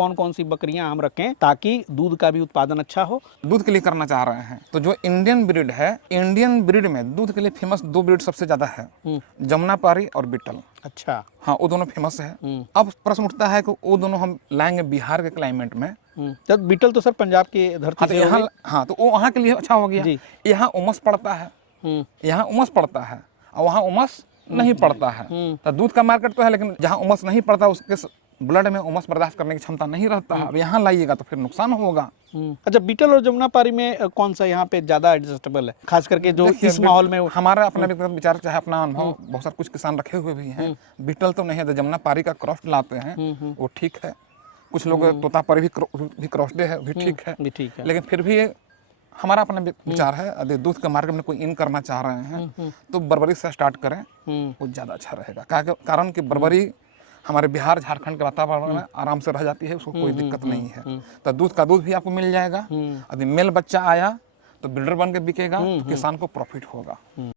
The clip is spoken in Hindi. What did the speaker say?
कौन कौन सी बकरियां हम रखें ताकि दूध का भी उत्पादन अच्छा हो? दूध के लिए करना चाह रहे हैं तो जो इंडियन ब्रीड है, इंडियन ब्रीड में दूध के लिए फेमस 2 ब्रीड सबसे ज्यादा है, जमुनापारी और बीटल। अच्छा। हाँ, वो दोनों फेमस है। अब प्रश्न उठता है कि वो दोनों हम लाएंगे बिहार के क्लाइमेट में। जब बीटल तो सर पंजाब की धरती हाँ, तो से यहाँ, होगी। हाँ, तो वो वहाँ के लिए अच्छा हो गया। जी। यहाँ उमस पड़ता है, यहाँ उमस पड़ता है और वहाँ उमस नहीं पड़ता है। तो दूध का मार्केट तो है, लेकिन जहाँ उमस नहीं पड़ता उसके ब्लड में उमस बर्दाश्त करने की क्षमता नहीं रहता है। अब यहाँ लाइएगा तो फिर नुकसान होगा। अच्छा, बीटल और जमुनापारी में कौन सा यहाँ पे ज्यादा एडजस्टेबल है, खास करके जो देखिए, इस माहौल में? हमारा अपना व्यक्तिगत विचार चाहे अपना अनुभव, बहुत सारे कुछ किसान रखे हुए भी हैं। बीटल तो नहीं है, तो जमुनापारी का क्रॉस लाते हैं, वो ठीक है। कुछ लोग तोतापरी भी क्रॉसडे है, भी ठीक है। भी ठीक है। लेकिन फिर भी हमारा अपना विचार है, यदि दूध के मार्केट में कोई इन करना चाह रहे हैं तो बर्बरी से स्टार्ट करें, वो ज़्यादा अच्छा रहेगा। कारण कि बर्बरी हमारे बिहार झारखंड के वातावरण में आराम से रह जाती है, उसको कोई दिक्कत नहीं है। तो दूध का दूध भी आपको मिल जाएगा। यदि मेल बच्चा आया तो ब्रीडर बन के बिकेगा, तो किसान को प्रॉफिट होगा।